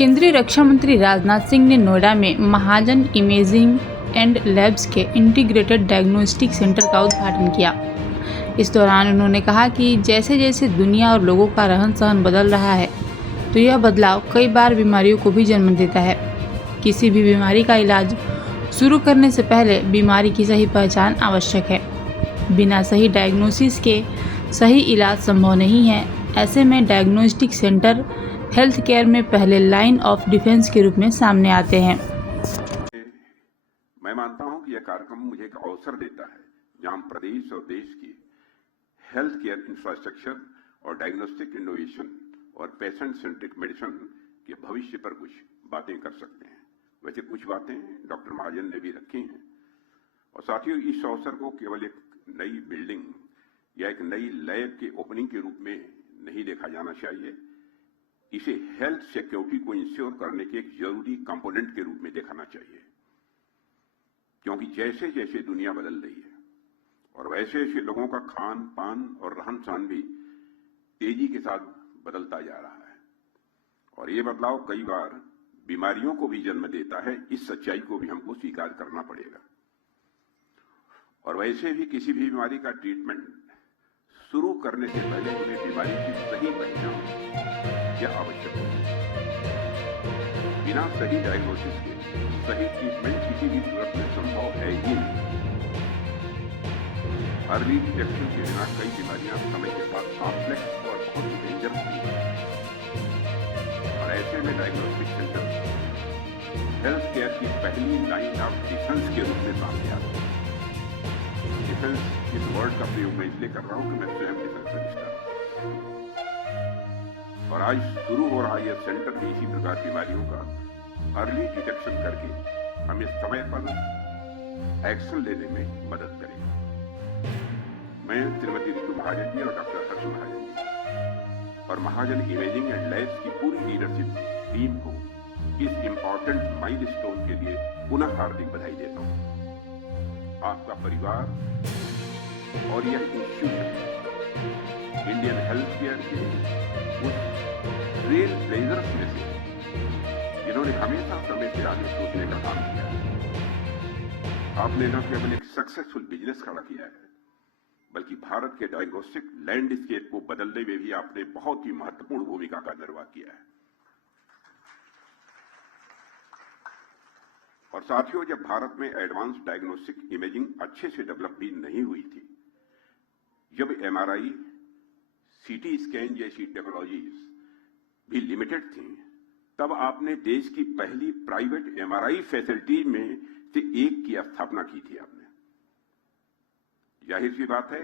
केंद्रीय रक्षा मंत्री राजनाथ सिंह ने नोएडा में महाजन इमेजिंग एंड लैब्स के इंटीग्रेटेड डायग्नोस्टिक सेंटर का उद्घाटन किया। इस दौरान उन्होंने कहा कि जैसे जैसे दुनिया और लोगों का रहन सहन बदल रहा है तो यह बदलाव कई बार बीमारियों को भी जन्म देता है। किसी भी बीमारी का इलाज शुरू करने से पहले बीमारी की सही पहचान आवश्यक है। बिना सही डायग्नोसिस के सही इलाज संभव नहीं है। ऐसे में डायग्नोस्टिक सेंटर हेल्थ केयर में पहले लाइन ऑफ डिफेंस के रूप में सामने आते हैं। मैं मानता हूं कि यह कार्यक्रम मुझे एक अवसर देता है जहां प्रदेश और देश की हेल्थ केयर इंफ्रास्ट्रक्चर और डायग्नोस्टिक इनोवेशन और पेशेंट सेंट्रिक मेडिसिन के भविष्य पर कुछ बातें कर सकते हैं। वैसे कुछ बातें डॉक्टर महाजन ने भी रखी हैं और साथियों, इस अवसर को केवल एक नई बिल्डिंग या एक नई लैब के ओपनिंग के रूप में नहीं देखा जाना चाहिए। इसे हेल्थ सिक्योरिटी को इंश्योर करने के एक जरूरी कंपोनेंट के रूप में देखना चाहिए, क्योंकि जैसे जैसे दुनिया बदल रही है और वैसे वैसे लोगों का खान पान और रहन सहन भी तेजी के साथ बदलता जा रहा है और ये बदलाव कई बार बीमारियों को भी जन्म देता है। इस सच्चाई को भी हमको स्वीकार करना पड़ेगा और वैसे भी किसी भी बीमारी का ट्रीटमेंट शुरू करने से पहले उन्हें बीमारी की सही पहचान यह आवश्यक है। बिना सही डायग्नोसिस के सही ट्रीटमेंट किसी भी सूरत में संभव है ही नहीं। अर्ली डिटेक्शन के बिना कई बीमारियां समय के साथ कॉम्प्लेक्स और बहुत ही डेंजरस भी हैं और ऐसे में डायग्नोस्टिक सेंटर हेल्थ केयर की पहली लाइन ऑफ डिफेंस के रूप में सामने आते हैं। डिफेंस इस वर्ड का प्रयोग मैं इसलिए कर रहा हूं कि मैं स्वयं डिफेंस मिनिस्टर हूं और आज शुरू हो रहा यह सेंटर भी इसी प्रकार बीमारियों का अर्ली डिटेक्शन करके हमें समय पर एक्शन लेने में मदद करेगा। मैं श्रीमती रितु महाजन जी और डॉक्टर हर्ष महाजन जी और महाजन इमेजिंग एंड लैब्स की पूरी लीडरशिप टीम को इस इंपॉर्टेंट माइलस्टोन के लिए पुनः हार्दिक बधाई देता हूं। आपका परिवार और यह इंस्टीट्यूशन इंडियन हेल्थ केयर के उस ट्रेल ब्लेजर्स में से जिन्होंने हमेशा समय से आगे सोचने का काम किया है। आपने न केवल एक सक्सेसफुल बिजनेस खड़ा किया है, बल्कि भारत के डायग्नोस्टिक लैंडस्केप को बदलने में भी आपने बहुत ही महत्वपूर्ण भूमिका का निर्वाह किया है। और साथियों, जब भारत में एडवांस डायग्नोस्टिक इमेजिंग अच्छे से डेवलप भी नहीं हुई थी, जब एमआरआई, सीटी स्कैन जैसी टेक्नोलॉजीज भी लिमिटेड थी, तब आपने देश की पहली प्राइवेट एमआरआई फैसिलिटी में से एक की स्थापना की थी आपने। जाहिर सी बात है